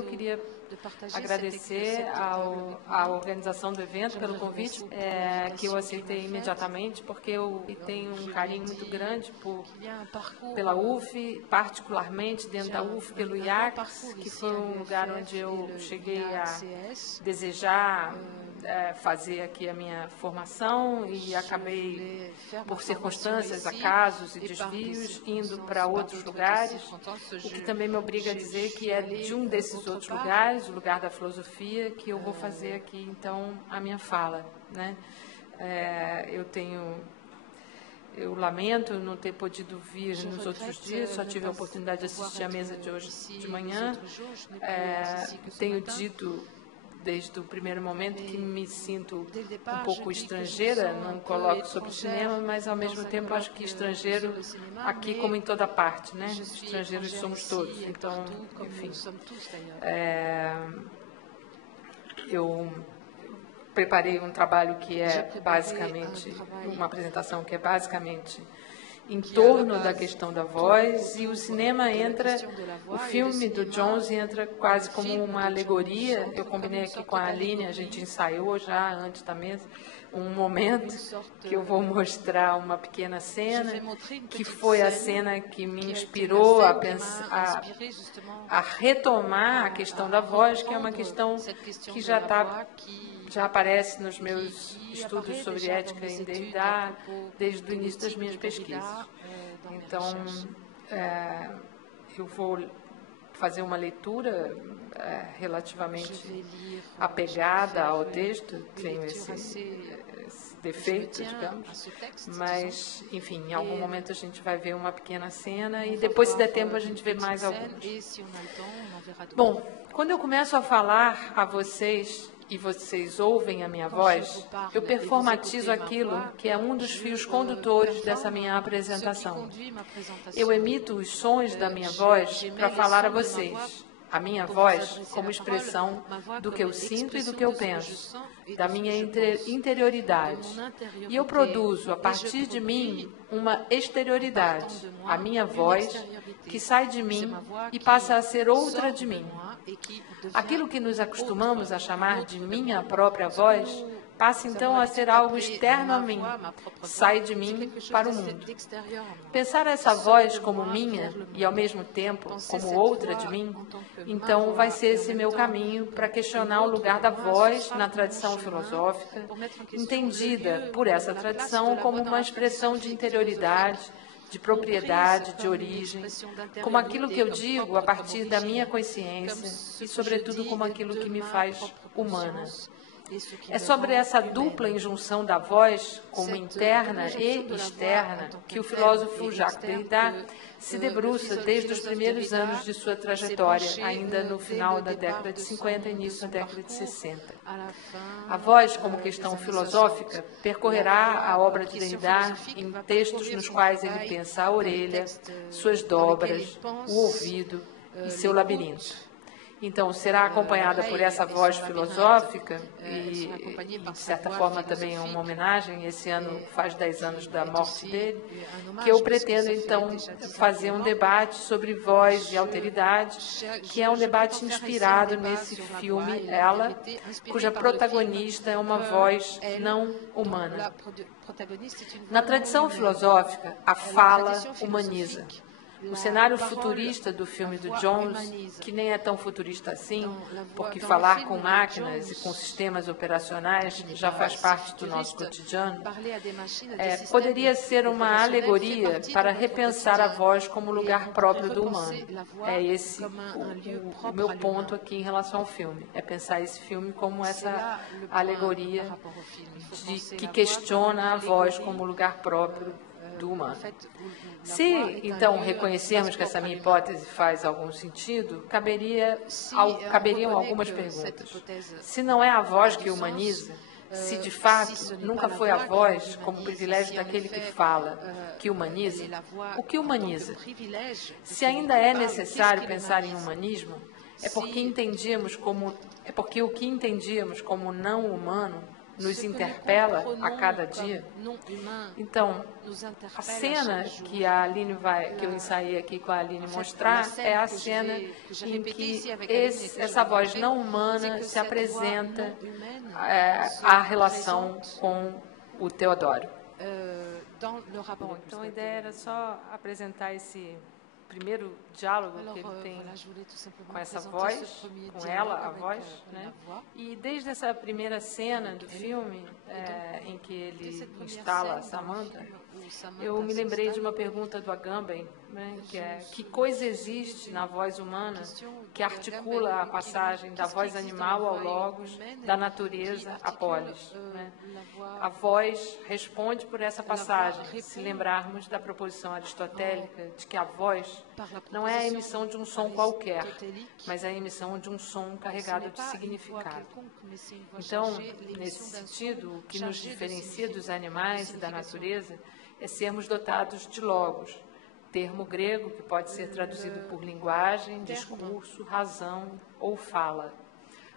eu queria agradecer à organização do evento pelo convite, que eu aceitei imediatamente, porque eu tenho um carinho muito grande pela UF, particularmente dentro da UF, pelo IACS, que foi um lugar onde eu cheguei a desejar fazer aqui a minha formação e acabei, por circunstâncias, acasos e desvios, indo para outros lugares, o que também me obriga a dizer que é de um desses outros lugares, o lugar da filosofia, que eu vou fazer aqui, então, a minha fala, né? Eu lamento não ter podido vir nos outros dias, só tive a oportunidade de assistir a mesa de hoje de manhã. Tenho dito desde o primeiro momento que me sinto um pouco estrangeira, não coloco sobre o cinema, mas ao mesmo tempo acho que estrangeiro aqui como em toda parte, né? Estrangeiros somos todos, então, enfim. Eu preparei um trabalho que é basicamente, uma apresentação que é basicamente em torno da questão da voz, e o cinema entra, o filme do Jones entra quase como uma alegoria. Eu combinei aqui com a Aline, a gente ensaiou já antes da mesa, um momento que eu vou mostrar uma pequena cena, que foi a cena que me inspirou a retomar a questão da voz, que é uma questão que já aparece nos meus estudos sobre ética em Derrida, desde o início das minhas pesquisas. Então, eu vou fazer uma leitura relativamente apegada ao texto, tenho esse defeito, digamos, mas, enfim, em algum momento a gente vai ver uma pequena cena e depois, se der tempo, a gente vê mais algumas. Bom, quando eu começo a falar a vocês e vocês ouvem a minha voz, eu performatizo aquilo que é um dos fios condutores dessa minha apresentação. Eu emito os sons da minha voz para falar a vocês. A minha voz como expressão do que eu sinto e do que eu penso, da minha interioridade. E eu produzo, a partir de mim, uma exterioridade, a minha voz, que sai de mim e passa a ser outra de mim. Aquilo que nos acostumamos a chamar de minha própria voz passa então a ser algo externo a mim, sai de mim para o mundo. Pensar essa voz como minha e, ao mesmo tempo, como outra de mim, então vai ser esse meu caminho para questionar o lugar da voz na tradição filosófica, entendida por essa tradição como uma expressão de interioridade, de propriedade, de origem, como aquilo que eu digo a partir da minha consciência e, sobretudo, como aquilo que me faz humana. É sobre essa dupla injunção da voz, como interna e externa, que o filósofo Jacques Derrida se debruça desde os primeiros anos de sua trajetória, ainda no final da década de 50 e início da década de 60. A voz, como questão filosófica, percorrerá a obra de Derrida em textos nos quais ele pensa a orelha, suas dobras, o ouvido e seu labirinto. Então, será acompanhada por essa voz filosófica e, de certa forma, também é uma homenagem. Esse ano faz 10 anos da morte dele, que eu pretendo, então, fazer um debate sobre voz e alteridade, que é um debate inspirado nesse filme, Ela, cuja protagonista é uma voz não humana. Na tradição filosófica, a fala humaniza. O cenário futurista do filme do Jones, que nem é tão futurista assim, porque falar com máquinas e com sistemas operacionais já faz parte do nosso cotidiano, poderia ser uma alegoria para repensar a voz como lugar próprio do humano. É esse o meu ponto aqui em relação ao filme, é pensar esse filme como essa alegoria que questiona a voz como lugar próprio do humano. Se, então, reconhecermos que essa minha hipótese faz algum sentido, caberiam algumas perguntas. Se não é a voz que humaniza, se de fato nunca foi a voz, como privilégio daquele que fala, que humaniza, o que humaniza? Se ainda é necessário pensar em humanismo, é porque o que entendíamos como não humano nos interpela a cada dia. Então, a cena que que eu ensaiei aqui com a Aline mostrar é a cena em que essa voz não humana se apresenta à relação com o Teodoro. Bom, então a ideia era só apresentar esse primeiro diálogo que ele tem com essa voz, com ela, a voz, né? E desde essa primeira cena do filme, em que ele instala Samantha, eu me lembrei de uma pergunta do Agamben, né, que é: que coisa existe na voz humana que articula a passagem da voz animal ao logos, da natureza à polis? Né? A voz responde por essa passagem, se lembrarmos da proposição aristotélica de que a voz não é a emissão de um som qualquer, mas a emissão de um som carregado de significado. Então, nesse sentido, o que nos diferencia dos animais e da natureza é sermos dotados de logos, termo grego que pode ser traduzido por linguagem, discurso, razão ou fala.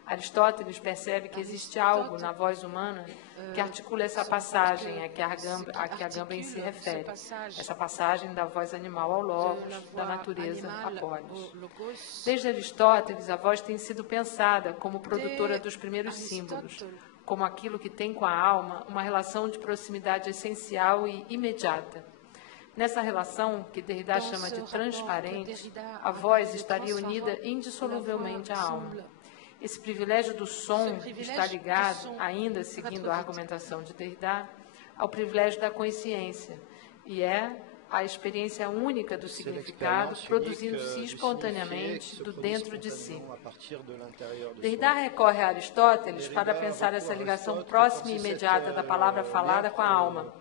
Aristóteles percebe que existe algo na voz humana que articula essa passagem a que Agamben se refere, essa passagem da voz animal ao logos, da natureza à polis. Desde Aristóteles, a voz tem sido pensada como produtora dos primeiros símbolos, como aquilo que tem com a alma uma relação de proximidade essencial e imediata. Nessa relação, que Derrida chama de transparente, a voz estaria unida indissoluvelmente à alma. Esse privilégio do som está ligado, ainda seguindo a argumentação de Derrida, ao privilégio da consciência, e é a experiência única do significado produzindo-se espontaneamente do dentro de si. Derrida recorre a Aristóteles para pensar essa ligação próxima e imediata da palavra falada com a alma,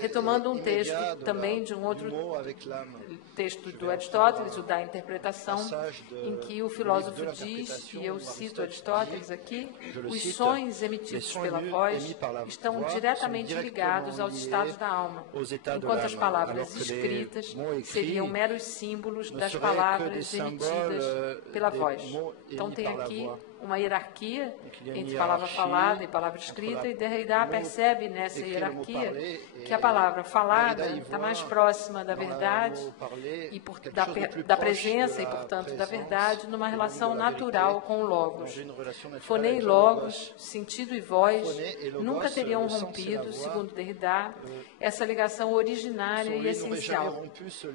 retomando um texto também de um outro texto do Aristóteles, o da interpretação, em que o filósofo diz, e eu cito Aristóteles aqui: os sons emitidos pela voz estão diretamente ligados aos estados da alma, enquanto as palavras escritas seriam meros símbolos das palavras emitidas pela voz. Então tem aqui uma hierarquia entre palavra falada e palavra escrita, e Derrida percebe nessa hierarquia que a palavra falada está mais próxima da verdade, e da presença e, portanto, da verdade, numa relação natural com o logos. Foné e logos, sentido e voz, nunca teriam rompido, segundo Derrida, essa ligação originária e essencial.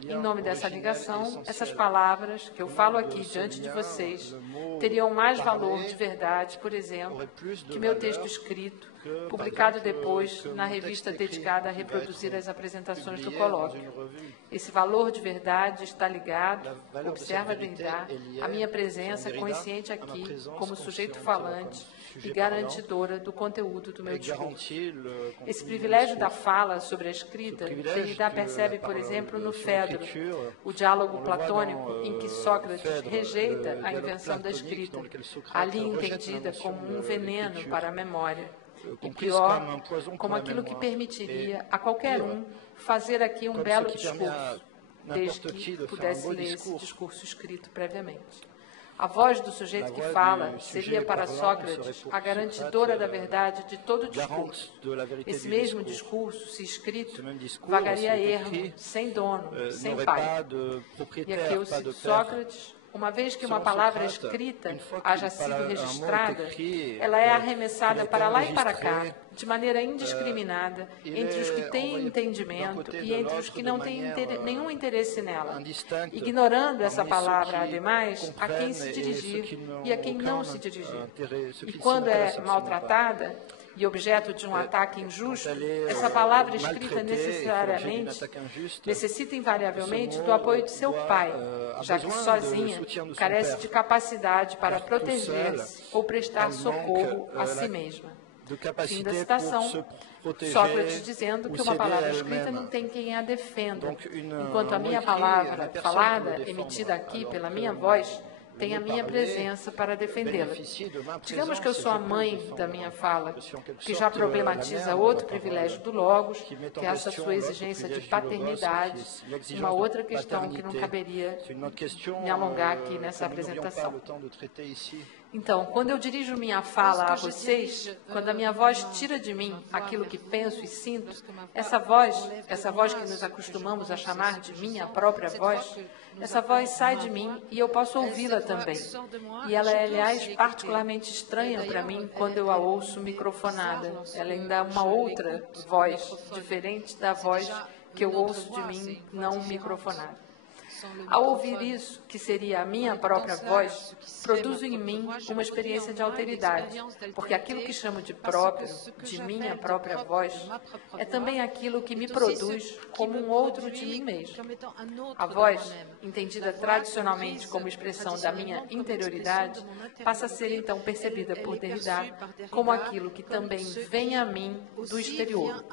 Em nome dessa ligação, essas palavras que eu falo aqui diante de vocês teriam mais valor de verdade, por exemplo, que meu texto escrito, publicado depois na revista dedicada a reproduzir as apresentações do colóquio. Esse valor de verdade está ligado, observa Derrida, à minha presença consciente aqui, como sujeito falante e garantidora do conteúdo do meu discurso. Esse privilégio da fala sobre a escrita, Derrida percebe, por exemplo, no Fedro, o diálogo platônico em que Sócrates rejeita a invenção da escrita, ali entendida como um veneno para a memória. E pior, como aquilo que permitiria a qualquer um fazer aqui um belo discurso, desde que pudesse ler esse discurso escrito previamente. A voz do sujeito que fala seria para Sócrates a garantidora da verdade de todo discurso. Esse mesmo discurso, se escrito, vagaria ermo, sem dono, sem pai. E aqui eu cito Sócrates: uma vez que uma palavra escrita haja sido registrada, ela é arremessada para lá e para cá, de maneira indiscriminada, entre os que têm entendimento e entre os que não têm nenhum interesse nela, ignorando essa palavra, ademais, a quem se dirigir e a quem não se dirigir. E quando é maltratada e objeto de um ataque injusto, essa palavra escrita necessita invariavelmente do apoio de seu pai, já que sozinha carece de capacidade para proteger-se ou prestar socorro a si mesma. Fim da citação. Sócrates dizendo que uma palavra escrita não tem quem a defenda, enquanto a minha palavra falada, emitida aqui pela minha voz, tem a minha presença para defendê-la. Digamos que eu sou a mãe da minha fala, que já problematiza outro privilégio do Logos, que é essa sua exigência de paternidade, uma outra questão que não caberia me alongar aqui nessa apresentação. Então, quando eu dirijo minha fala a vocês, quando a minha voz tira de mim aquilo que penso e sinto, essa voz que nos acostumamos a chamar de minha própria voz, essa voz sai de mim e eu posso ouvi-la também. E ela é, aliás, particularmente estranha para mim quando eu a ouço microfonada. Ela ainda é uma outra voz, diferente da voz que eu ouço de mim não microfonada. Ao ouvir isso, que seria a minha própria voz, produzo em mim uma experiência de alteridade, porque aquilo que chamo de próprio, de minha própria voz, é também aquilo que me produz como um outro de mim mesmo. A voz, entendida tradicionalmente como expressão da minha interioridade, passa a ser então percebida por Derrida como aquilo que também vem a mim do exterior.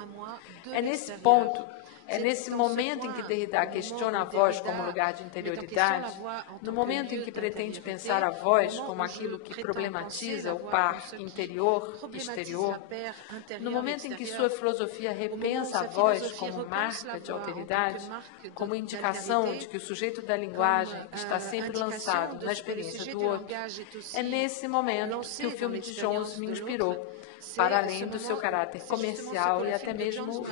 É nesse ponto, é nesse momento em que Derrida questiona a voz como lugar de interioridade, no momento em que pretende pensar a voz como aquilo que problematiza o par interior-exterior, no momento em que sua filosofia repensa a voz como marca de alteridade, como indicação de que o sujeito da linguagem está sempre lançado na experiência do outro, é nesse momento que o filme de Jones me inspirou, para além do seu caráter comercial e até mesmo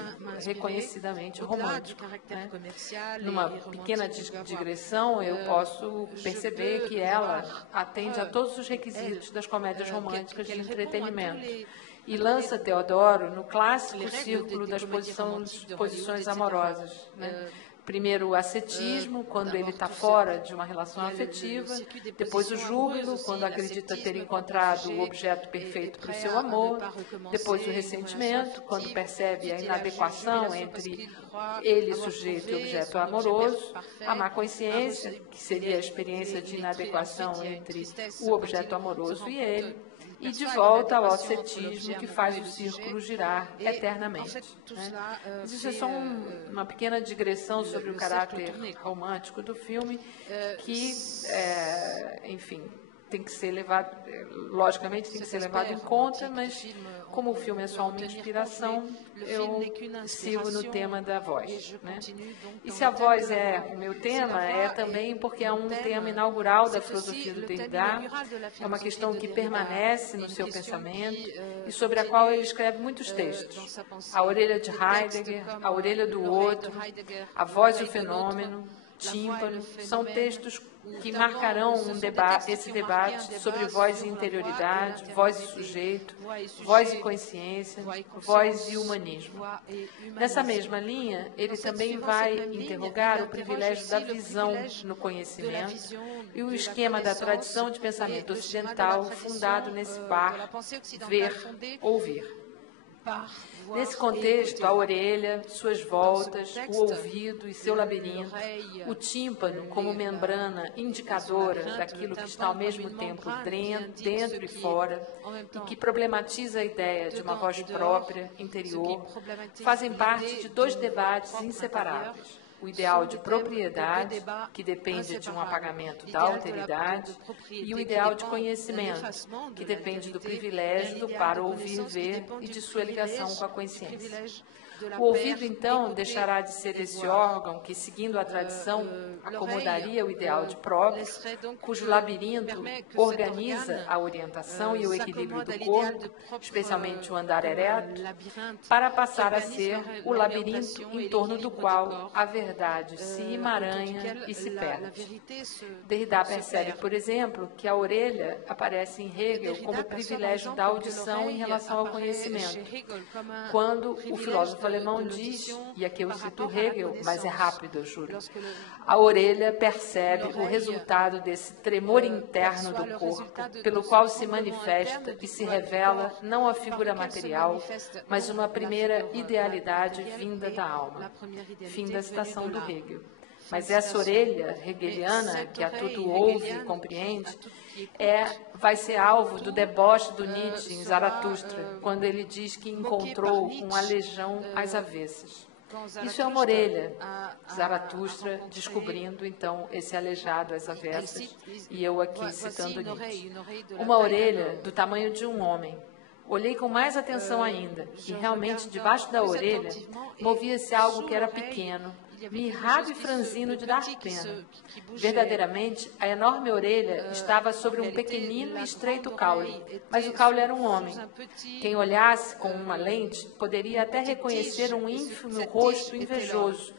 reconhecidamente romântico. Né? Numa pequena digressão, eu posso perceber que ela atende a todos os requisitos das comédias românticas de entretenimento e lança Teodoro no clássico círculo das posições amorosas. Né? Primeiro o ascetismo, quando ele está fora de uma relação afetiva, depois o júbilo, quando acredita ter encontrado o objeto perfeito para o seu amor, depois o ressentimento, quando percebe a inadequação entre ele, sujeito, e objeto amoroso, a má consciência, que seria a experiência de inadequação entre o objeto amoroso e ele, e de volta ao ascetismo, que faz o círculo girar eternamente. Né? Isso é só uma pequena digressão sobre o caráter romântico do filme, que, enfim, tem que ser levado, logicamente tem que ser levado em conta, mas como o filme é só uma inspiração, eu sigo no tema da voz. Né? E se a voz é o meu tema, é também porque é um tema inaugural da filosofia do Derrida, é uma questão que permanece no seu pensamento e sobre a qual ele escreve muitos textos. A orelha de Heidegger, a orelha do outro, a voz e o fenômeno, tímpano, são textos que marcarão esse debate sobre voz e interioridade, voz e sujeito, voz e consciência, voz e humanismo. Nessa mesma linha, ele também vai interrogar o privilégio da visão no conhecimento e o esquema da tradição de pensamento ocidental fundado nesse par, ver-ouvir. Nesse contexto, a orelha, suas voltas, o ouvido e seu labirinto, o tímpano como membrana indicadora daquilo que está ao mesmo tempo dentro e fora, e que problematiza a ideia de uma voz própria, interior, fazem parte de dois debates inseparáveis. O ideal de propriedade, que depende de um apagamento da alteridade, e o ideal de conhecimento, que depende do privilégio do para ouvir, ver e de sua ligação com a consciência. O ouvido, então, deixará de ser esse órgão que, seguindo a tradição, acomodaria o ideal de próprio, cujo labirinto organiza a orientação e o equilíbrio do corpo, especialmente o andar ereto, para passar a ser o labirinto em torno do qual a verdade se emaranha e se perde. Derrida percebe, por exemplo, que a orelha aparece em Hegel como privilégio da audição em relação ao conhecimento, quando o filósofo alemão diz, e aqui eu cito Hegel, mas é rápido, eu juro, a orelha percebe o resultado desse tremor interno do corpo, pelo qual se manifesta e se revela não a figura material, mas uma primeira idealidade vinda da alma. Fim da citação do Hegel. Mas essa orelha hegeliana, que a tudo ouve e compreende, vai ser alvo do deboche do Nietzsche em Zaratustra, quando ele diz que encontrou um aleijão às avessas. Isso é uma orelha. Zaratustra descobrindo, então, esse aleijado às avessas, e eu aqui citando Nietzsche. Uma orelha do tamanho de um homem. Olhei com mais atenção ainda, e realmente, debaixo da orelha, movia-se algo que era pequeno, mirrado e franzino de dar pena. Verdadeiramente, a enorme orelha estava sobre um pequenino e estreito caule, mas o caule era um homem. Quem olhasse com uma lente poderia até reconhecer um ínfimo rosto invejoso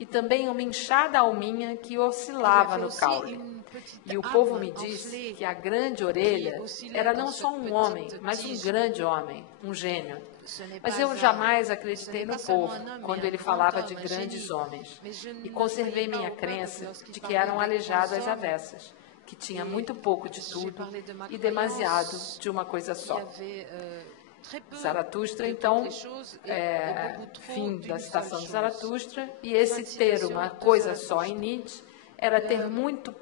e também uma inchada alminha que oscilava no caule. E o povo me disse que a grande orelha era não só um homem, mas um grande homem, um gênio. Mas eu jamais acreditei no povo quando ele falava de grandes homens. E conservei minha crença de que eram aleijados às avessas, que tinha muito pouco de tudo e demasiado de uma coisa só. Zaratustra, então, fim da citação de Zaratustra, e esse ter uma coisa só em Nietzsche era ter muito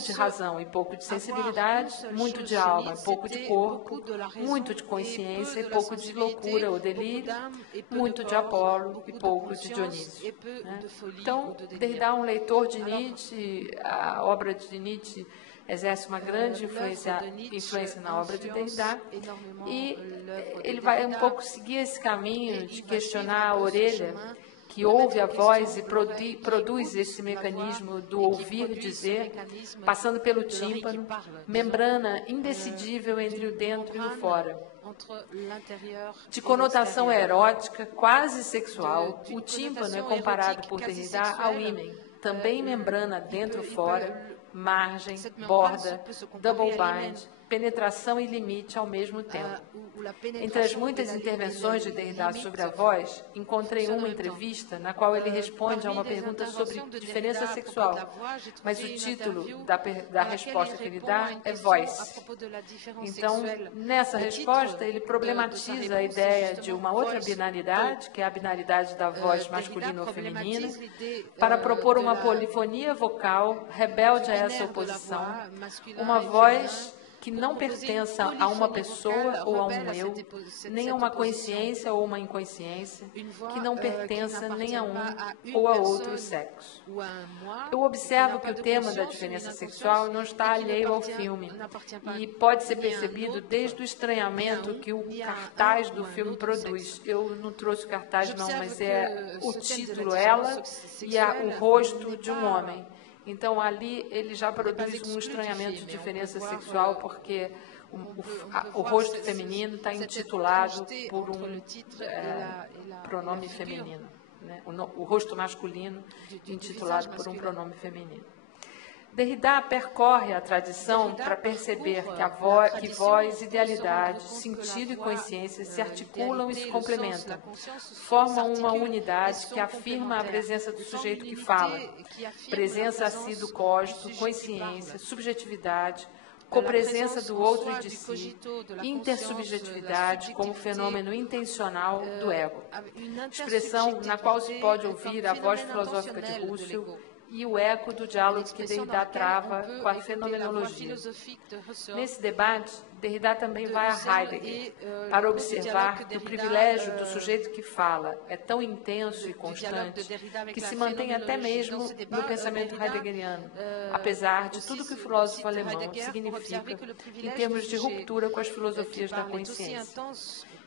de razão e pouco de sensibilidade, muito de alma e pouco de corpo, muito de consciência e pouco de loucura ou delírio, muito de Apolo e pouco de Dionísio. Né? Então, Derrida é um leitor de Nietzsche, a obra de Nietzsche exerce uma grande influência na obra de Derrida, e ele vai um pouco seguir esse caminho de questionar a orelha, que ouve a voz e produz esse mecanismo do ouvir-dizer, passando pelo tímpano, membrana indecidível entre o dentro e o fora. De conotação erótica, quase sexual, o tímpano é comparado por Derrida ao ímen, também membrana dentro-fora, margem, borda, double bind, penetração e limite ao mesmo tempo. Entre as muitas intervenções de Derrida sobre a voz, encontrei uma entrevista na qual ele responde a uma pergunta sobre diferença sexual, mas o título da resposta que ele dá é Voice. Então, nessa resposta, ele problematiza a ideia de uma outra binaridade, que é a binaridade da voz masculina ou feminina, para propor uma polifonia vocal rebelde a essa oposição, uma voz que não pertença a uma pessoa ou a um eu, nem a uma consciência ou uma inconsciência, que não pertença nem a um ou a outro sexo. Eu observo que o tema da diferença sexual não está alheio ao filme e pode ser percebido desde o estranhamento que o cartaz do filme produz. Eu não trouxe o cartaz não, mas é o título, ela, e o rosto de um homem. Então, ali, ele já produz um estranhamento de diferença sexual, porque o rosto feminino está intitulado por um pronome feminino. Né? O rosto masculino intitulado por um pronome feminino. Derrida percorre a tradição para perceber que voz, idealidade, sentido e consciência se articulam e se complementam, formam uma unidade que afirma a presença do sujeito que fala, presença a si do cógito, consciência, subjetividade, copresença do outro e de si, intersubjetividade como fenômeno intencional do ego, expressão na qual se pode ouvir a voz filosófica de Husserl e o eco do diálogo que Derrida trava com a fenomenologia. Nesse debate, Derrida também vai a Heidegger para observar que o privilégio do sujeito que fala é tão intenso e constante que se mantém até mesmo no pensamento heideggeriano, apesar de tudo que o filósofo alemão significa em termos de ruptura com as filosofias da consciência.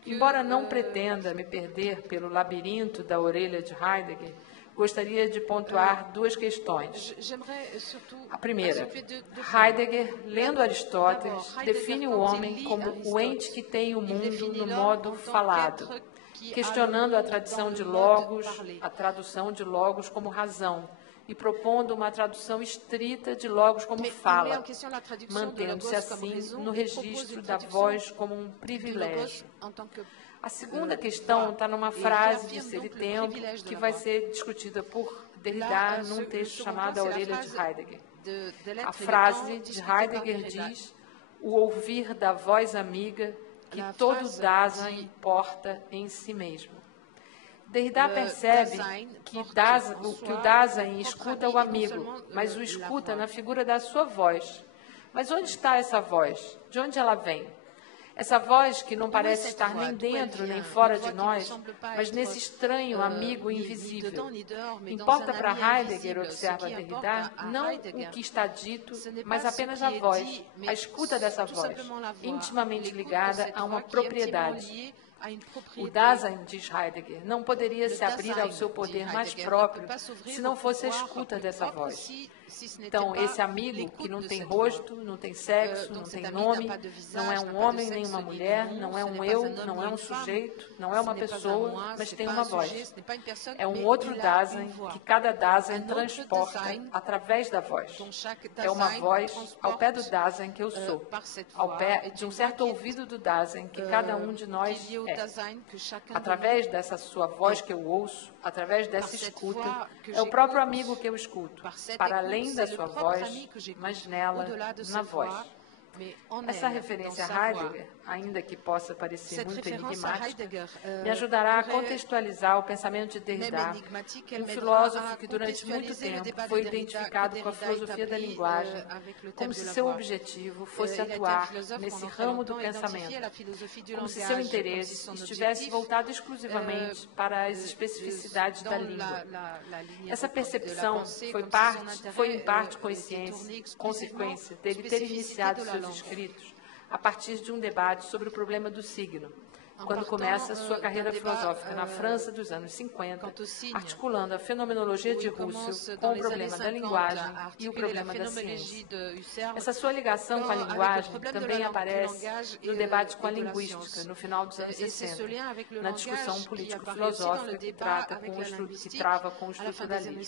Embora não pretenda me perder pelo labirinto da orelha de Heidegger, gostaria de pontuar duas questões. A primeira, Heidegger, lendo Aristóteles, define o homem como o ente que tem o mundo no modo falado, questionando a tradução de logos como razão, e propondo uma tradução estrita de logos como fala, mantendo-se assim no registro da voz como um privilégio. A segunda questão está numa frase de Ser e Tempo, que vai ser discutida por Derrida num texto chamado A Orelha de Heidegger. A frase de Heidegger diz: o ouvir da voz amiga que todo Dasein porta em si mesmo. Derrida percebe que o Dasein escuta o amigo, mas o escuta na figura da sua voz. Mas onde está essa voz? De onde ela vem? Essa voz que não parece estar nem dentro nem fora de nós, mas nesse estranho amigo invisível. Importa para Heidegger, observa Derrida, não o que está dito, mas apenas a voz, a escuta dessa voz, intimamente ligada a uma propriedade. O Dasein, diz Heidegger, não poderia se abrir ao seu poder mais próprio se não fosse a escuta dessa voz. Então, esse amigo que não tem rosto, não tem sexo, não tem nome, não é um homem nem uma mulher, não é um eu, não é um sujeito, não é uma pessoa, mas tem uma voz. É um outro Dasein que cada Dasein transporta através da voz. É uma voz ao pé do Dasein que eu sou, ao pé de um certo ouvido do Dasein que cada um de nós é. Através dessa sua voz que eu ouço, através dessa escuta, é o próprio amigo que eu escuto, para além da sua voz, mas nela, na voz. Essa referência a Heidegger, ainda que possa parecer muito enigmática, me ajudará a contextualizar o pensamento de Derrida, um filósofo que durante muito tempo foi identificado com a filosofia da linguagem, como se seu objetivo fosse atuar nesse ramo do pensamento, como se seu interesse estivesse voltado exclusivamente para as especificidades da língua. Essa percepção foi em parte consequência dele ter iniciado seus escritos a partir de um debate sobre o problema do signo, quando começa sua carreira filosófica na França dos anos 50, articulando a fenomenologia de Russell com o problema da linguagem e o problema da ciência. Essa sua ligação com a linguagem também aparece no debate com a linguística, no final dos anos 60, na discussão político-filosófica que trava com o estruturalismo.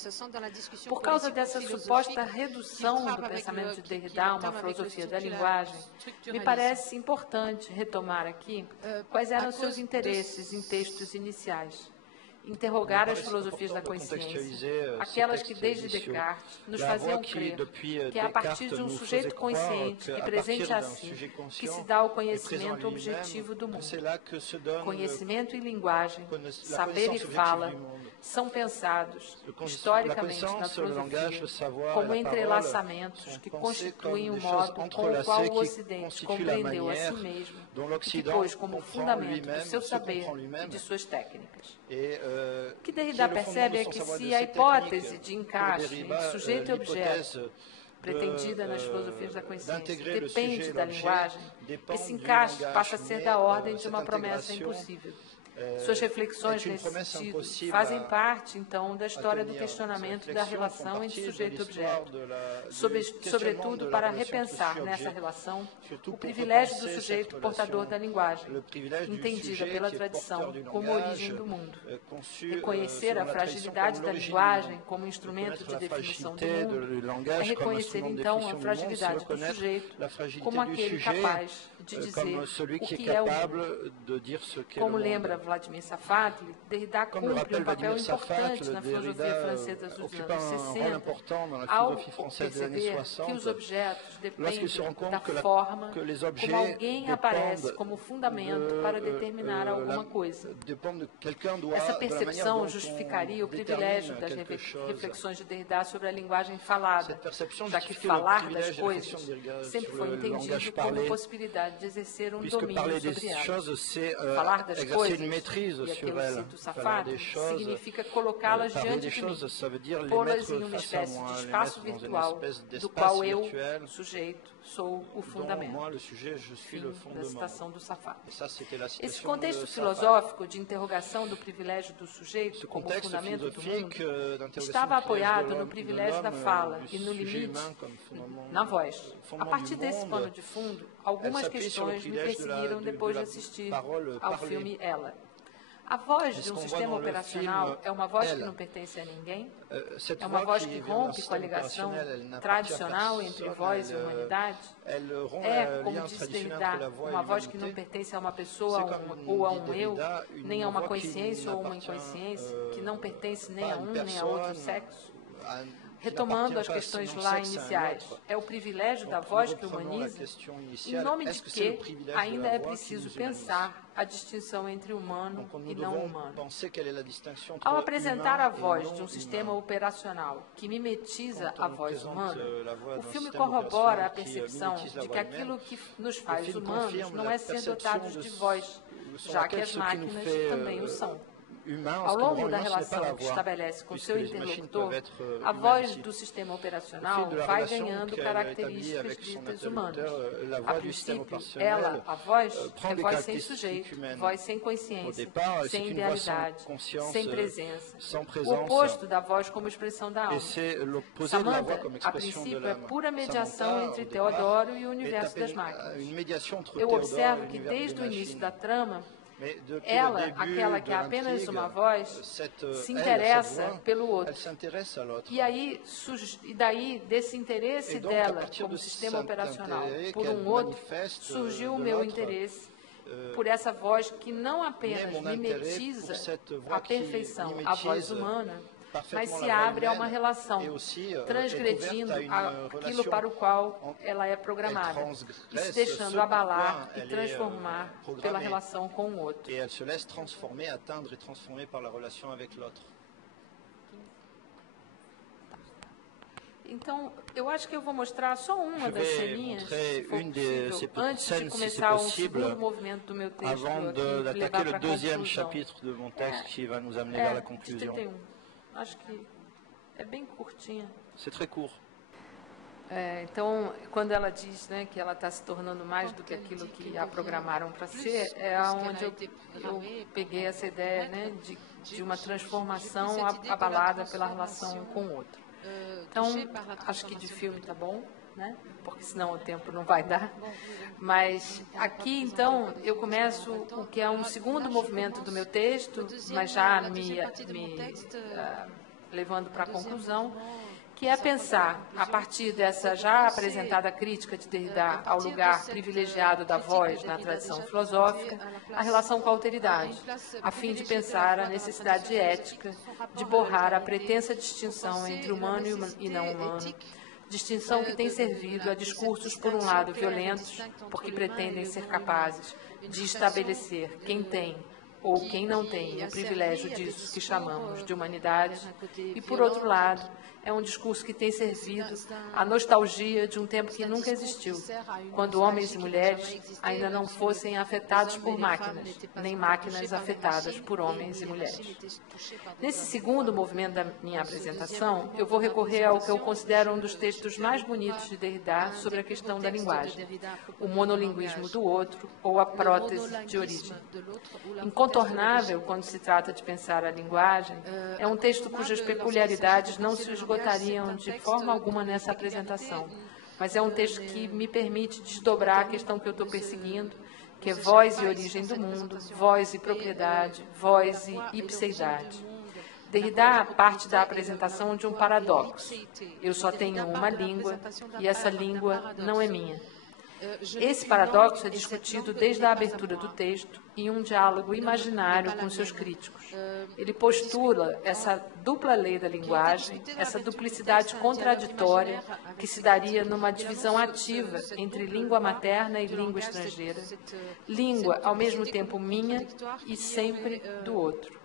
Por causa dessa suposta redução do pensamento de Derrida a uma filosofia da linguagem, me parece importante retomar aqui quais eram seus interesses em textos iniciais. Interrogar as filosofias da consciência, aquelas que desde Descartes nos faziam crer que é a partir de um sujeito consciente e presente a si que se dá o conhecimento objetivo do mundo. Conhecimento e linguagem, saber e fala, são pensados, historicamente na filosofia, como entrelaçamentos que constituem o modo com o qual o Ocidente compreendeu a si mesmo e que pôs como fundamento do seu saber e de suas técnicas. O que Derrida percebe é que se a hipótese de encaixe entre sujeito e objeto, pretendida nas filosofias da consciência, depende da linguagem, esse encaixe passa a ser da ordem de uma promessa impossível. Suas reflexões nesse sentido fazem parte, então, da história do questionamento da relação entre sujeito e objeto, sobretudo para repensar nessa relação o privilégio do sujeito portador da linguagem, entendida pela tradição como origem do mundo. Reconhecer a fragilidade da linguagem como instrumento de definição do mundo é reconhecer, então, a fragilidade do sujeito como aquele capaz de dizer o que é o mundo. Como lembra Vladimir Safatli, Derrida cumpre um papel importante na filosofia francesa dos anos 60, ao perceber que os objetos dependem da forma como alguém aparece como fundamento para determinar alguma coisa. Essa percepção justificaria o privilégio das reflexões de Derrida sobre a linguagem falada, já que falar das coisas sempre foi entendido como possibilidade de exercer um domínio sobre elas. Falar das coisas, e aqui eu cito Safatli, significa colocá-las diante de mim, pô-las em uma espécie de espaço virtual, do qual eu, sujeito, sou o fundamento. Fim da citação do Safatli. Esse contexto filosófico de interrogação do privilégio do sujeito como fundamento do mundo estava apoiado no privilégio da fala e, no limite, na voz. A partir desse pano de fundo, algumas questões me perseguiram depois de assistir ao filme Ela. A voz de um sistema operacional é uma voz que não pertence a ninguém? É uma voz que rompe com a ligação tradicional entre voz e humanidade? É, como disse Derrida, uma voz que não pertence a uma pessoa ou a um eu, nem a uma consciência ou uma inconsciência, que não pertence nem a um nem a outro sexo? retomando as questões lá iniciais, é o privilégio da voz que humaniza? Em nome de que ainda é preciso pensar a distinção entre humano e não humano. Ao apresentar a voz de um sistema operacional que mimetiza a voz humana, o filme corrobora a percepção de que aquilo que nos faz humanos não é ser dotados de voz, já que as máquinas também o são. Ao longo da relação que estabelece com seu interlocutor, a voz do sistema operacional vai ganhando características ditas humanas. A princípio, a voz, é voz sem sujeito, voz sem consciência, sem idealidade, sem presença. O oposto da voz como expressão da alma. Samantha, a princípio, é pura mediação entre Teodoro e o universo das máquinas. Eu observo que desde o início da trama, ela, aquela que é apenas uma voz, se interessa pelo outro. E daí, desse interesse dela como sistema operacional por um outro, surgiu o meu interesse por essa voz que não apenas mimetiza à perfeição a voz humana, mas se abre a uma relação, transgredindo aquilo para o qual ela é programada, e se deixando abalar e transformar pela relação com o outro. E ela se laisse transformer, atteindre e transformer par la relation avec l'autre. Então, eu acho que eu vou mostrar só uma das ceninhas, se for possível, antes de começar o segundo movimento do meu texto, avant d'attaquer le deuxième chapitre de mon texte qui va nous amener vers la conclusion. 31. Acho que é bem curtinha. C'est très court. Então, quando ela diz, né, que ela está se tornando mais do que aquilo que a programaram para ser, é onde eu peguei essa ideia, né, de uma transformação abalada pela relação com o outro. Então, acho que de filme está bom, né? Porque senão o tempo não vai dar. Mas aqui, então, eu começo o que é um segundo movimento do meu texto, mas já me levando para a conclusão, que é pensar, a partir dessa já apresentada crítica de Derrida ao lugar privilegiado da voz na tradição filosófica, a relação com a alteridade, a fim de pensar a necessidade ética de borrar a pretensa distinção entre humano e não humano, distinção que tem servido a discursos, por um lado, violentos, porque pretendem ser capazes de estabelecer quem tem ou quem não tem o privilégio disso que chamamos de humanidade, e, por outro lado, é um discurso que tem servido à nostalgia de um tempo que nunca existiu, quando homens e mulheres ainda não fossem afetados por máquinas, nem máquinas afetadas por homens e mulheres. Nesse segundo movimento da minha apresentação, eu vou recorrer ao que eu considero um dos textos mais bonitos de Derrida sobre a questão da linguagem, o monolinguismo do outro ou a prótese de origem. Incontornável quando se trata de pensar a linguagem, é um texto cujas peculiaridades não se esgotariam de forma alguma nessa apresentação, mas é um texto que me permite desdobrar a questão que eu estou perseguindo, que é voz e origem do mundo, voz e propriedade, voz e ipseidade. Derrida parte da apresentação de um paradoxo. Eu só tenho uma língua e essa língua não é minha. Esse paradoxo é discutido desde a abertura do texto em um diálogo imaginário com seus críticos. Ele postula essa dupla lei da linguagem, essa duplicidade contraditória que se daria numa divisão ativa entre língua materna e língua estrangeira, língua ao mesmo tempo minha e sempre do outro.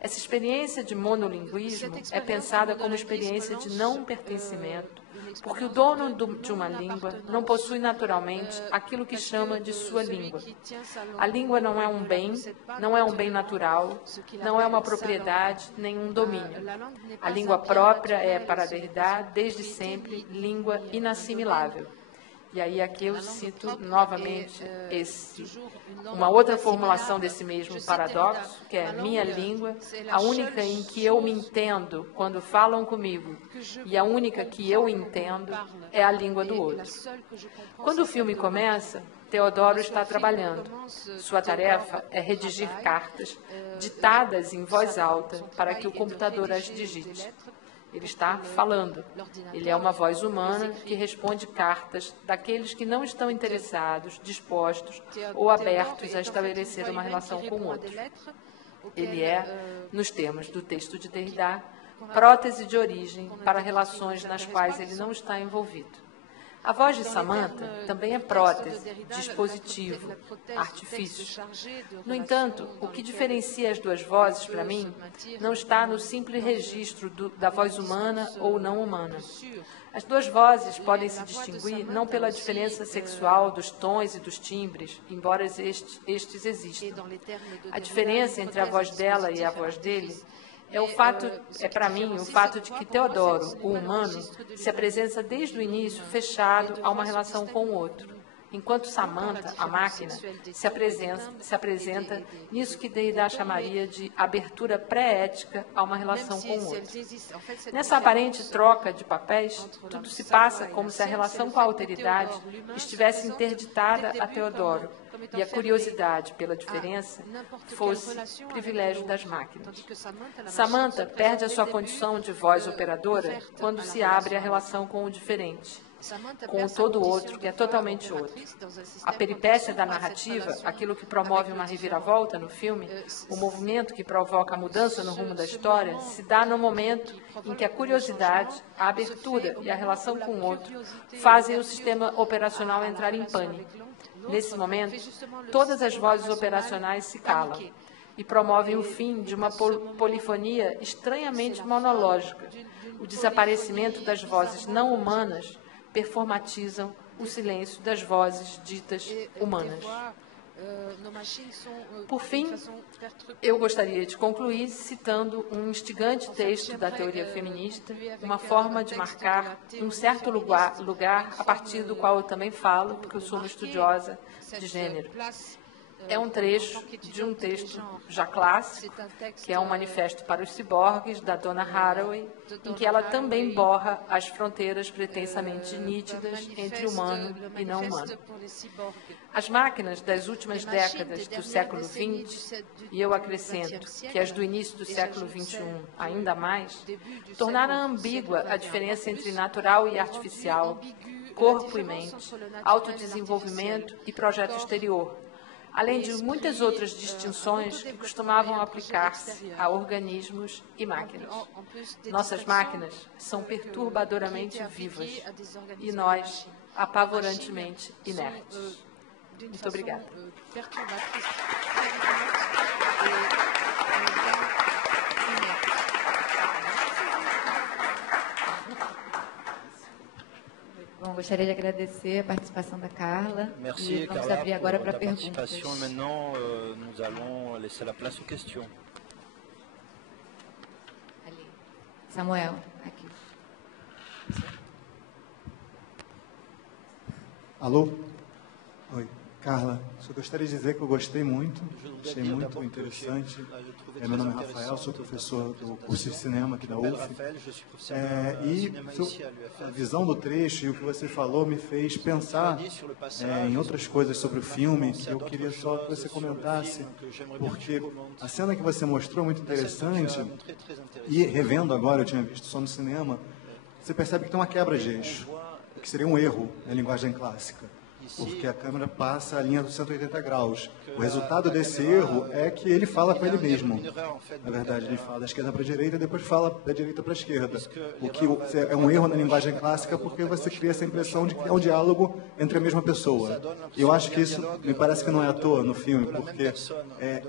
Essa experiência de monolinguismo é pensada como experiência de não pertencimento, porque o dono de uma língua não possui naturalmente aquilo que chama de sua língua. A língua não é um bem natural, não é uma propriedade, nem um domínio. A língua própria é, para Derrida, desde sempre, língua inassimilável. E aí aqui eu cito novamente uma outra formulação desse mesmo paradoxo, que é minha língua, a única em que eu me entendo quando falam comigo, e a única que eu entendo é a língua do outro. Quando o filme começa, Teodoro está trabalhando. Sua tarefa é redigir cartas ditadas em voz alta para que o computador as digite. Ele está falando. Ele é uma voz humana que responde cartas daqueles que não estão interessados, dispostos ou abertos a estabelecer uma relação com o outro. Ele é, nos termos do texto de Derrida, prótese de origem para relações nas quais ele não está envolvido. A voz de Samantha também é prótese, dispositivo, artifício. No entanto, o que diferencia as duas vozes, para mim, não está no simples registro da voz humana ou não humana. As duas vozes podem se distinguir não pela diferença sexual dos tons e dos timbres, embora estes existam. A diferença entre a voz dela e a voz dele para mim, o fato de que Teodoro, o humano, se apresenta desde o início fechado a uma relação com o outro, enquanto Samantha, a máquina, se apresenta nisso que Derrida chamaria de abertura pré-ética a uma relação com o outro. Nessa aparente troca de papéis, tudo se passa como se a relação com a alteridade estivesse interditada a Teodoro, e a curiosidade pela diferença fosse privilégio das máquinas. Samantha perde a sua condição de voz operadora quando se abre a relação com o diferente, com o todo outro, que é totalmente outro. A peripécia da narrativa, aquilo que promove uma reviravolta no filme, o movimento que provoca a mudança no rumo da história, se dá no momento em que a curiosidade, a abertura e a relação com o outro fazem o sistema operacional entrar em pânico. Nesse momento, todas as vozes operacionais se calam e promovem o fim de uma polifonia estranhamente monológica. O desaparecimento das vozes não humanas performatizam o silêncio das vozes ditas humanas. Por fim, eu gostaria de concluir citando um instigante texto da teoria feminista, uma forma de marcar um certo lugar a partir do qual eu também falo, porque eu sou uma estudiosa de gênero. É um trecho de um texto já clássico, que é um manifesto para os ciborgues, da Donna Haraway, em que ela também borra as fronteiras pretensamente nítidas entre humano e não humano. As máquinas das últimas décadas do século XX, e eu acrescento que as do início do século XXI ainda mais, tornaram ambígua a diferença entre natural e artificial, corpo e mente, autodesenvolvimento e projeto exterior, além de muitas outras distinções que costumavam aplicar-se a organismos e máquinas. Nossas máquinas são perturbadoramente vivas e nós, apavorantemente inertes. Muito obrigada. Bom, gostaria de agradecer a participação da Carla. Merci, e vamos Carla, abrir agora para ta perguntas. participation. Maintenant, nous allons laisser la place aux questions. Ali. Samuel, aqui. Alô? Oi, Carla. Só gostaria de dizer que eu gostei muito, achei muito interessante. Meu nome é Rafael, sou professor do curso de cinema aqui da UF. A visão do trecho e o que você falou me fez pensar em outras coisas sobre o filme, que eu queria só que você comentasse, porque a cena que você mostrou é muito interessante, e revendo agora, eu tinha visto só no cinema, você percebe que tem uma quebra de eixo, que seria um erro na linguagem clássica, porque a câmera passa a linha dos 180 graus. O resultado desse erro é que ele fala com ele mesmo. Na verdade, ele fala da esquerda para a direita e depois fala da direita para a esquerda. O que é um erro na linguagem clássica porque você cria essa impressão de que é um diálogo entre a mesma pessoa. E eu acho que isso me parece que não é à toa no filme, porque,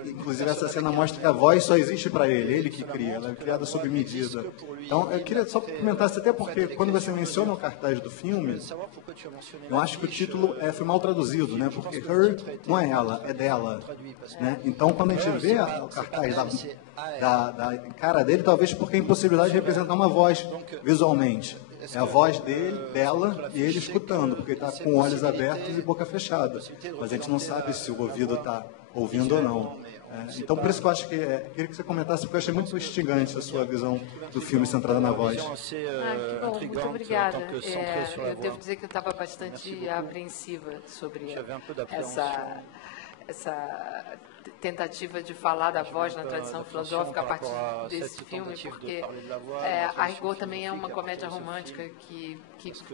inclusive, essa cena mostra que a voz só existe para ele que cria, ela é criada sob medida. Então, eu queria só comentar, até porque quando você menciona o cartaz do filme, eu acho que o título foi mal traduzido, né? Porque her não é ela, é dela, né? Então, quando a gente vê o cartaz da cara dele, talvez porque a impossibilidade de representar uma voz visualmente. É a voz dela e ele escutando, porque ele está com olhos abertos e boca fechada. Mas a gente não sabe se o ouvido está ouvindo ou não. Então, por isso que eu acho que queria que você comentasse, porque eu achei muito instigante a sua visão do filme centrada na voz. Que bom, muito obrigada. Eu devo dizer que eu estava bastante apreensiva sobre essa tentativa de falar da voz na tradição filosófica a partir desse filme, porque a rigor também é uma comédia romântica que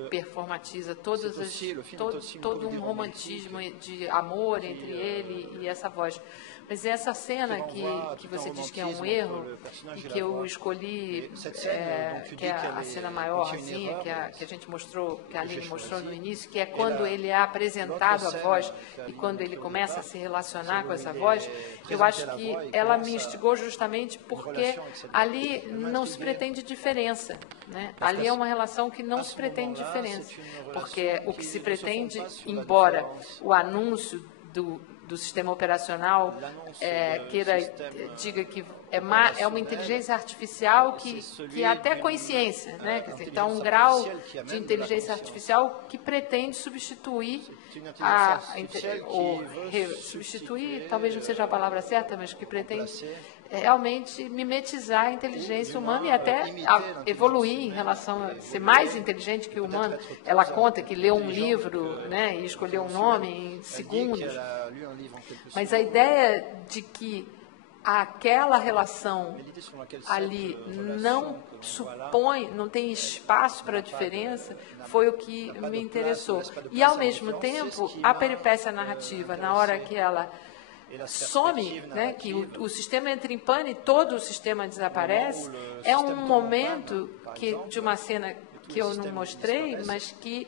performatiza todo um romantismo de amor entre ele e essa voz. Mas essa cena que você diz que é um erro e que eu escolhi, que é a cena maiorzinha, que a gente mostrou, que a Aline mostrou no início, que é quando ele é apresentado à voz e quando ele começa a se relacionar com essa voz, eu acho que ela me instigou justamente porque ali não se pretende diferença, né? Ali é uma relação que não se pretende diferença, porque o que se pretende, embora o anúncio do sistema operacional diga que é uma inteligência artificial que é até consciência, né? Quer dizer, então, um grau de inteligência artificial que pretende substituir substituir, talvez não seja a palavra certa, mas que pretende realmente mimetizar a inteligência humana e até evoluir em relação a ser mais inteligente que o humano. Ela conta que leu um livro, né, e escolheu um nome em segundos. Mas a ideia de que aquela relação ali não tem espaço para diferença, foi o que me interessou. E, ao mesmo tempo, a peripécia narrativa, na hora que ela some, né, que o sistema entra em pane e todo o sistema desaparece, é um momento de uma cena que eu não mostrei, mas que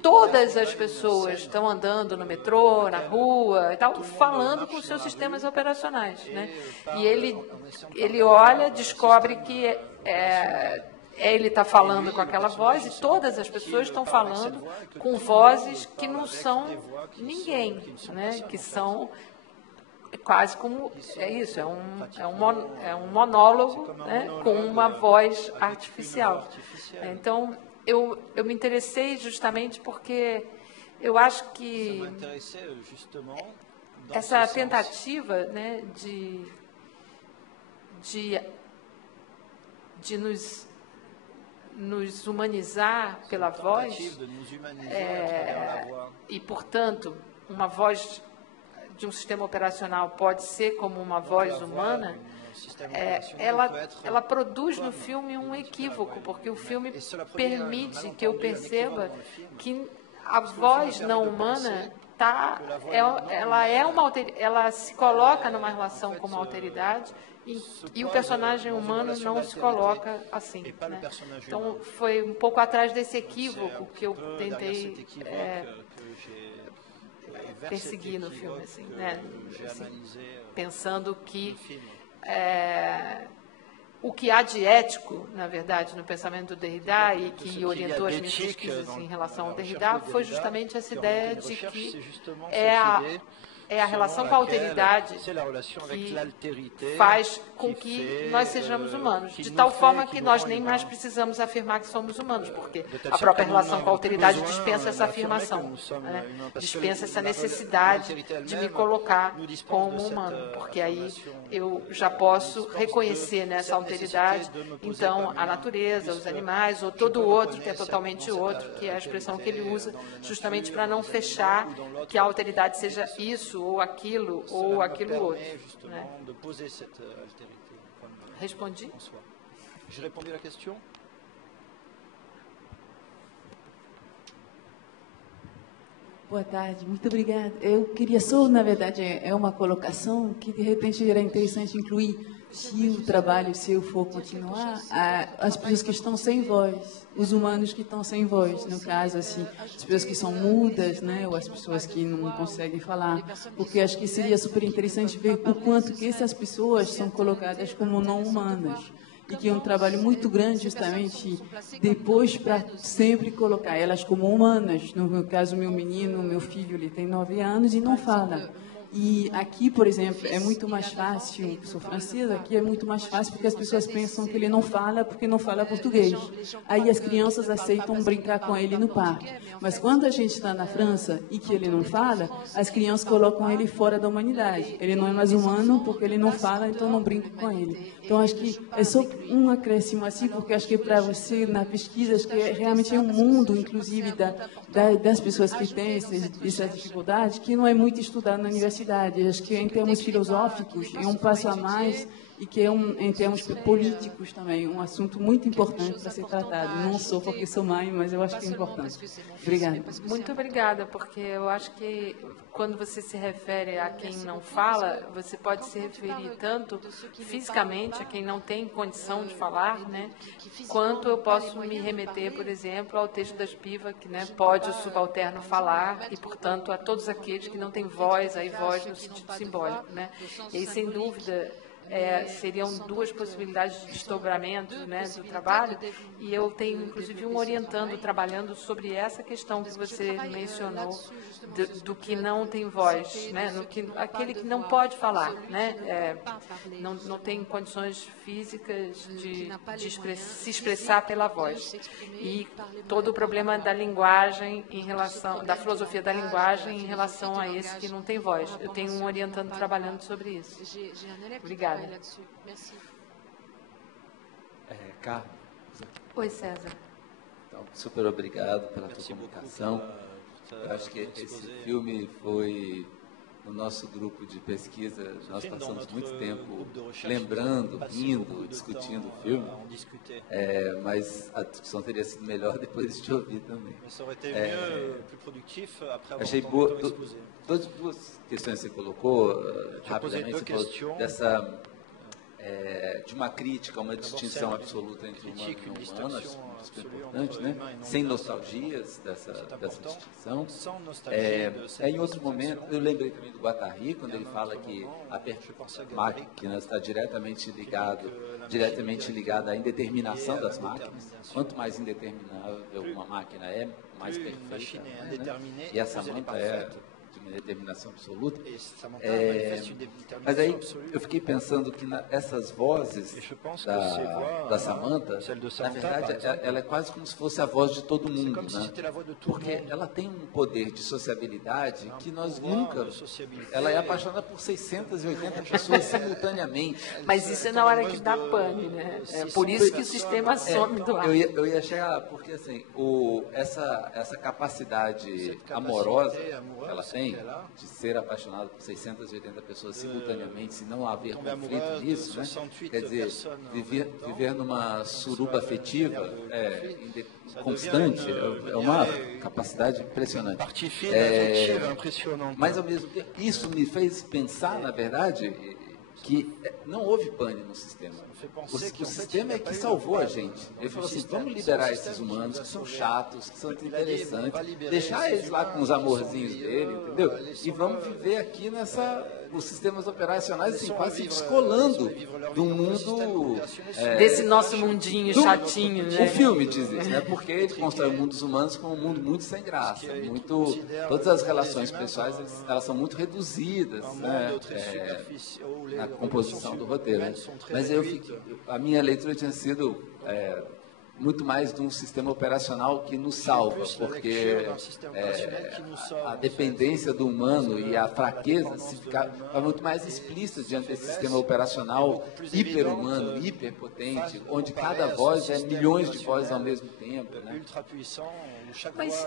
todas as pessoas estão andando no metrô, na rua, e tal, falando com seus sistemas operacionais, né? E ele olha, descobre que ele está falando com aquela voz e todas as pessoas estão falando com vozes que não são ninguém, né? Que são quase como é um monólogo, né, com uma voz artificial. Então, eu me interessei justamente porque eu acho que essa tentativa, né, de nos humanizar pela voz, e, portanto, uma voz de um sistema operacional pode ser como uma voz humana, ela produz no filme um equívoco, porque o filme permite que eu perceba que a voz não humana ela se coloca numa relação com uma alteridade e o personagem humano não se coloca assim, né? Então, foi um pouco atrás desse equívoco que eu tentei perseguir no filme, assim, né? Assim, pensando que o que há de ético, na verdade, no pensamento do Derrida e que orientou as minhas pesquisas em relação ao Derrida foi justamente essa ideia de que é a relação com a alteridade que faz com que nós sejamos humanos, de tal forma que nós nem mais precisamos afirmar que somos humanos, porque a própria relação com a alteridade dispensa essa afirmação, né? Dispensa essa necessidade de me colocar como humano, porque aí eu já posso reconhecer nessa alteridade, então, a natureza, os animais, ou todo o outro, que é totalmente outro, que é a expressão que ele usa, justamente para não fechar que a alteridade seja isso, ou aquilo outro, né? Respondi? J'ai répondu à la question? Boa tarde, muito obrigada. Eu queria só, na verdade, é uma colocação que, de repente, era interessante incluir, se o trabalho seu for continuar, as pessoas que estão sem voz, os humanos que estão sem voz, no caso, assim, as pessoas que são mudas, né, ou as pessoas que não conseguem falar, porque acho que seria super interessante ver o quanto que essas pessoas são colocadas como não humanas. E que é um trabalho muito grande, justamente, depois para sempre colocar elas como humanas. No meu caso, meu menino, meu filho, ele tem 9 anos e não fala. E aqui, por exemplo, é muito mais fácil, sou francesa, aqui é muito mais fácil porque as pessoas pensam que ele não fala porque não fala português. Aí as crianças aceitam brincar com ele no parque. Mas quando a gente está na França e que ele não fala, as crianças colocam ele fora da humanidade. Ele não é mais humano porque ele não fala, então não brinco com ele. Então, acho que é só um acréscimo assim, porque acho que para você, na pesquisa, acho que realmente é um mundo, inclusive, das pessoas que têm essa dificuldade, que não é muito estudado na universidade. Acho que, em termos filosóficos, é um passo a mais e que é, em termos políticos também, um assunto muito importante para ser tratado. Não sou porque sou mãe, mas eu acho que é importante. Obrigada. Muito obrigada, porque eu acho que quando você se refere a quem não fala, você pode se referir tanto fisicamente a quem não tem condição de falar, né, quanto eu posso me remeter, por exemplo, ao texto da Spivak, que, né, pode o subalterno falar, e, portanto, a todos aqueles que não têm voz, aí voz no sentido simbólico, né. E aí, sem dúvida, seriam duas possibilidades de desdobramento, né, do trabalho, e eu tenho, inclusive, um orientando trabalhando sobre essa questão que você mencionou, do que não tem voz, né, aquele que não pode falar, né, não tem condições físicas de se expressar pela voz. E todo o problema da linguagem da filosofia da linguagem em relação a esse que não tem voz. Eu tenho um orientando trabalhando sobre isso. Obrigada. Carlos. Oi, César. Então, super obrigado pela tua comunicação. Eu acho que esse filme foi, no nosso grupo de pesquisa, nós passamos muito tempo lembrando, rindo, discutindo o filme, mas a discussão teria sido melhor depois de te ouvir também. Achei boa, duas questões que você colocou, rapidamente, você falou de uma crítica, uma distinção absoluta entre humano e não humano, acho isso importante, né? Sem nostalgias dessa distinção. Em outro momento, eu lembrei também do Guattari, quando ele fala que a máquina está diretamente ligada à indeterminação das máquinas. Quanto mais indeterminável uma máquina é, mais perfeita, né? E a Samantha é de uma determinação absoluta. Mas aí eu fiquei pensando que essas vozes da Samantha, na verdade, ela é quase como se fosse a voz de todo mundo, né? Porque ela tem um poder de sociabilidade que nós nunca... Ela é apaixonada por 680 pessoas simultaneamente. Mas isso é na hora que dá pane, né? É por isso que o sistema some do ar. Eu ia chegar, porque assim, essa capacidade amorosa que ela tem, de ser apaixonado por 680 pessoas simultaneamente, se não haver conflito nisso, né? Quer dizer, viver numa suruba afetiva constante é uma capacidade impressionante. Mas, ao mesmo tempo, isso me fez pensar, na verdade, que não houve pane no sistema. O sistema é que salvou a gente. Ele falou assim, vamos liberar esses humanos que são chatos, que são interessantes, deixar eles lá com os amorzinhos dele, entendeu? E vamos viver aqui os sistemas operacionais assim, quase se descolando do mundo... desse nosso mundinho chatinho, né? O filme diz isso, né? Porque ele constrói o mundo dos humanos como um mundo muito sem graça. Todas as relações pessoais, elas são muito reduzidas, né? Na composição do roteiro. Né? Mas a minha leitura tinha sido muito mais de um sistema operacional que nos salva, porque a dependência do humano e a fraqueza fica muito mais explícita diante desse sistema operacional hiper-humano, hiperpotente, onde cada voz é milhões de vozes ao mesmo tempo. Né? Mas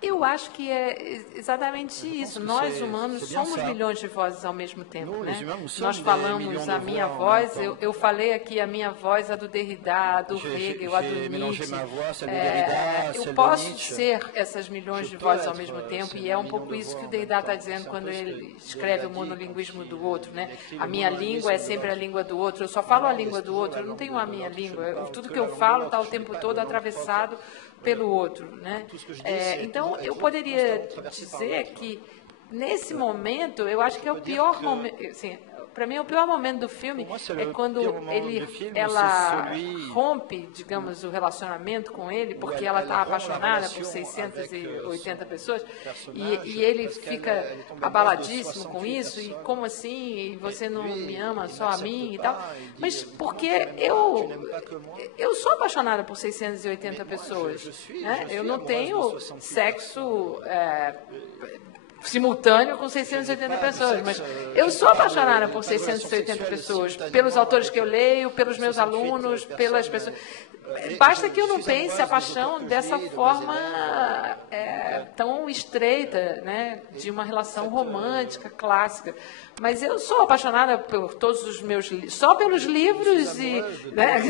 eu acho que é exatamente isso. Nós, humanos, somos milhões de vozes ao mesmo tempo, né? Nós falamos a minha voz, eu falei aqui a minha voz, a do Derrida, a do Hegel, a do Nietzsche. Eu posso ser essas milhões de vozes ao mesmo tempo, e é um pouco isso que o Derrida está dizendo quando ele escreve o monolinguismo do outro, né? A minha língua é sempre a língua do outro, eu só falo a língua do outro, eu não tenho a minha língua. Tudo que eu falo está o tempo todo atravessado pelo outro, né? Então, eu poderia dizer que, nesse momento, eu acho que é o pior momento, assim, para mim, o pior momento do filme é quando ela rompe, digamos, o relacionamento com ele, porque ela está apaixonada por 680 pessoas, e ele fica abaladíssimo com isso, e como assim, você não me ama só a mim e tal. Mas porque eu sou apaixonada por 680 pessoas, né? Eu não tenho sexo simultâneo com 680 pessoas, mas eu sou apaixonada por 680 pessoas, pelos autores que eu leio, pelos meus alunos, pelas pessoas. basta que eu não pense a paixão dessa forma tão estreita, né, de uma relação romântica, clássica. Mas eu sou apaixonada por todos os meus só pelos livros e, né,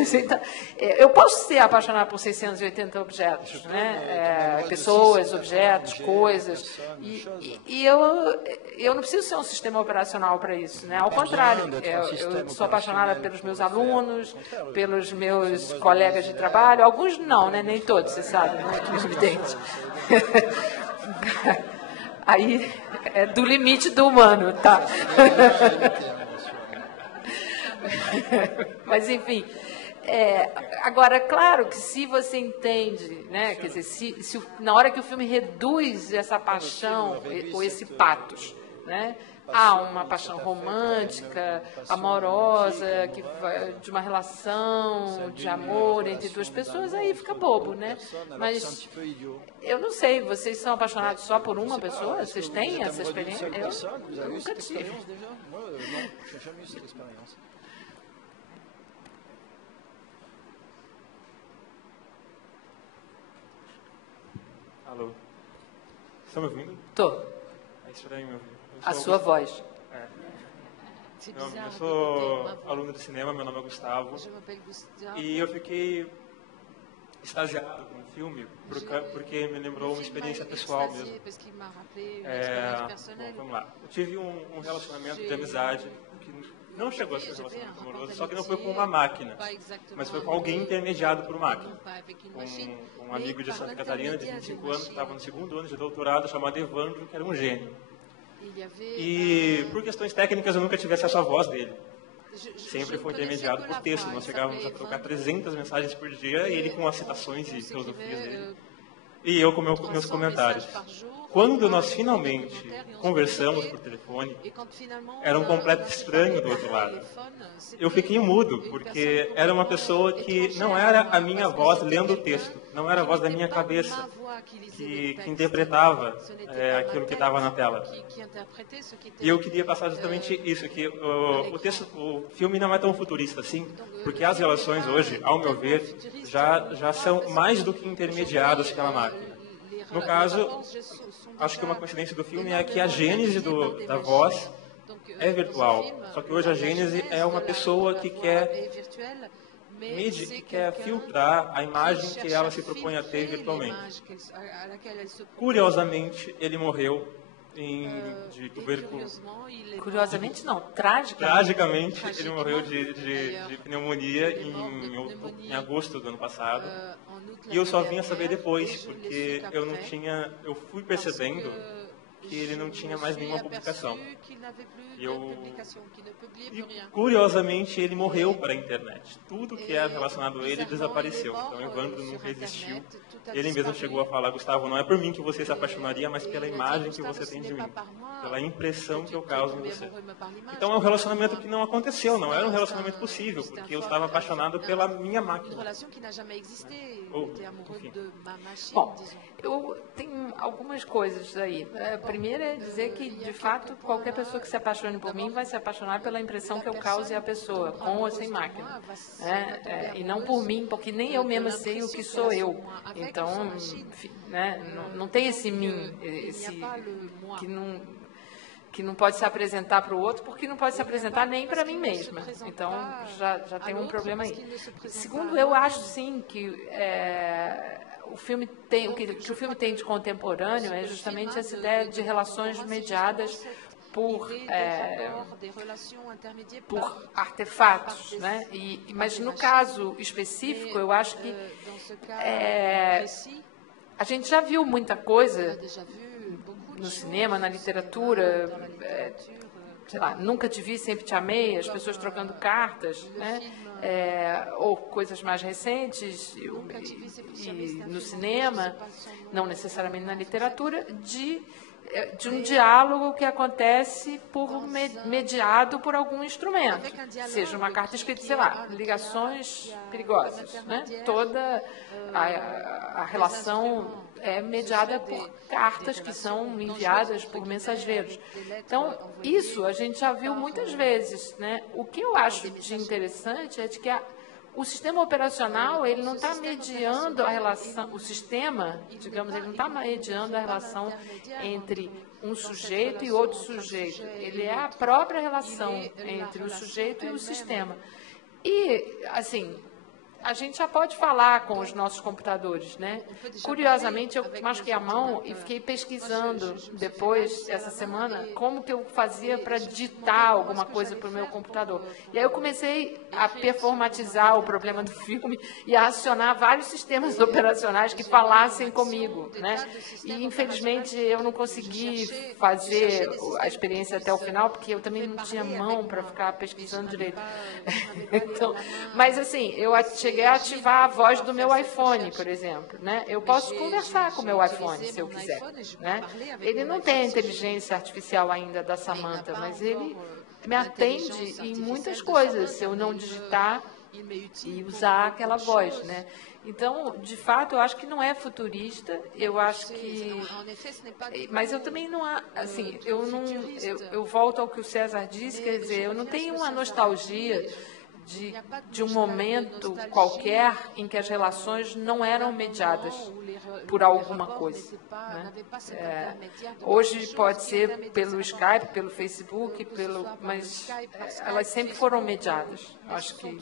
eu posso ser apaixonada por 680 objetos, né, pessoas, objetos, coisas, e eu não preciso ser um sistema operacional para isso, né? Ao contrário, eu sou apaixonada pelos meus alunos, pelos meus colegas de trabalho, alguns não, né, nem todos, você sabe, né, que é evidente. Aí é do limite do humano, tá? Mas, enfim, agora, claro que se você entende, né, quer dizer, se na hora que o filme reduz essa paixão ou esse patos, né, há uma paixão romântica, amorosa, de uma relação de amor entre duas pessoas, aí fica bobo, né? Mas eu não sei, vocês são apaixonados só por uma pessoa? Vocês têm essa experiência? Eu nunca tive. Alô? Estão me ouvindo? Tô. É estranho me ouvir. A sua voz. Eu sou aluno de cinema, meu nome é Gustavo. E eu fiquei extasiado com o filme, porque me lembrou uma experiência pessoal mesmo. Bom, vamos lá. Eu tive um relacionamento de amizade que não chegou a ser um relacionamento amoroso, só que não foi com uma máquina, mas foi com alguém intermediado por máquina. Um amigo de Santa Catarina, de 25 anos, que estava no segundo ano de doutorado, chamado Evandro, que era um gênio. E, por questões técnicas, eu nunca tive acesso à voz dele. Sempre foi intermediado por texto. Nós chegávamos a trocar 300 mensagens por dia, ele com as citações e filosofias dele, e eu com meus comentários. Quando nós finalmente conversamos por telefone, era um completo estranho do outro lado. Eu fiquei mudo, porque era uma pessoa que não era a minha voz lendo o texto, não era a voz da minha cabeça que interpretava aquilo que estava na tela. E eu queria passar justamente isso, que o filme não é tão futurista assim, porque as relações hoje, ao meu ver, já são mais do que intermediadas pela máquina. No caso, acho que uma coincidência do filme é que a gênese da voz é virtual. Só que hoje a gênese é uma pessoa que quer filtrar a imagem que ela se propõe a ter virtualmente. Curiosamente, ele morreu de tuberculose. Curiosamente não, tragicamente. Tragicamente, ele morreu de pneumonia em agosto do ano passado. E eu só vim a saber depois, porque eu fui percebendo que ele não tinha mais nenhuma publicação. E curiosamente, ele morreu para a internet. Tudo que era relacionado a ele desapareceu. Então, Evandro não resistiu. Ele mesmo chegou a falar: Gustavo, não é por mim que você se apaixonaria, mas pela imagem que você tem de mim, pela impressão que eu causo em você. Então, é um relacionamento que não aconteceu, não era um relacionamento possível, porque eu estava apaixonado pela minha máquina. Bom, eu tenho algumas coisas aí. A primeira é dizer que, de fato, qualquer pessoa que se apaixone por mim vai se apaixonar pela impressão que eu cause à pessoa, com ou sem máquina. E não por mim, porque nem eu mesma sei o que sou eu. Então, né, não tem esse mim, que não pode se apresentar para o outro, porque não pode se apresentar nem para mim mesma. Então, já tem um problema aí. Segundo, eu acho, sim, que o que o filme tem de contemporâneo é justamente essa ideia de relações mediadas por artefatos, né? Mas no caso específico, eu acho que a gente já viu muita coisa no cinema, na literatura, sei lá, Nunca Te Vi, Sempre Te Amei, as pessoas trocando cartas, né? Ou coisas mais recentes, e no cinema, não necessariamente na literatura, de um diálogo que acontece mediado por algum instrumento, seja uma carta escrita, sei lá, ligações perigosas, né? Toda a relação é mediada por cartas que são enviadas por mensageiros. Então, isso a gente já viu muitas vezes, né? O que eu acho de interessante é de que o sistema operacional, ele não está mediando a relação, o sistema, digamos, ele não está mediando a relação entre um sujeito e outro sujeito. Ele é a própria relação entre o sujeito e o sistema. E, assim, a gente já pode falar com os nossos computadores, né? Curiosamente, eu machuquei a mão e fiquei pesquisando depois, essa semana, como que eu fazia para digitar alguma coisa para o meu computador. E aí eu comecei a performatizar o problema do filme e a acionar vários sistemas operacionais que falassem comigo, né? E, infelizmente, eu não consegui fazer a experiência até o final, porque eu também não tinha mão para ficar pesquisando direito. Então, mas, assim, eu cheguei a ativar a voz do meu iPhone, por exemplo, né? Eu posso conversar com o meu iPhone, se eu quiser, né? Ele não tem a inteligência artificial ainda da Samantha, mas ele me atende em muitas coisas, se eu não digitar e usar aquela voz, né? Então, de fato, eu acho que não é futurista, eu acho que... Mas eu também não... Assim, eu volto ao que o César disse, quer dizer, eu não tenho uma nostalgia de um momento qualquer em que as relações não eram mediadas por alguma coisa, né? Hoje pode ser pelo Skype, pelo Facebook, mas elas sempre foram mediadas. Acho que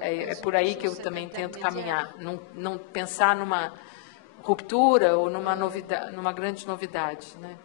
é por aí que eu também tento caminhar, não pensar numa ruptura ou numa grande novidade, né?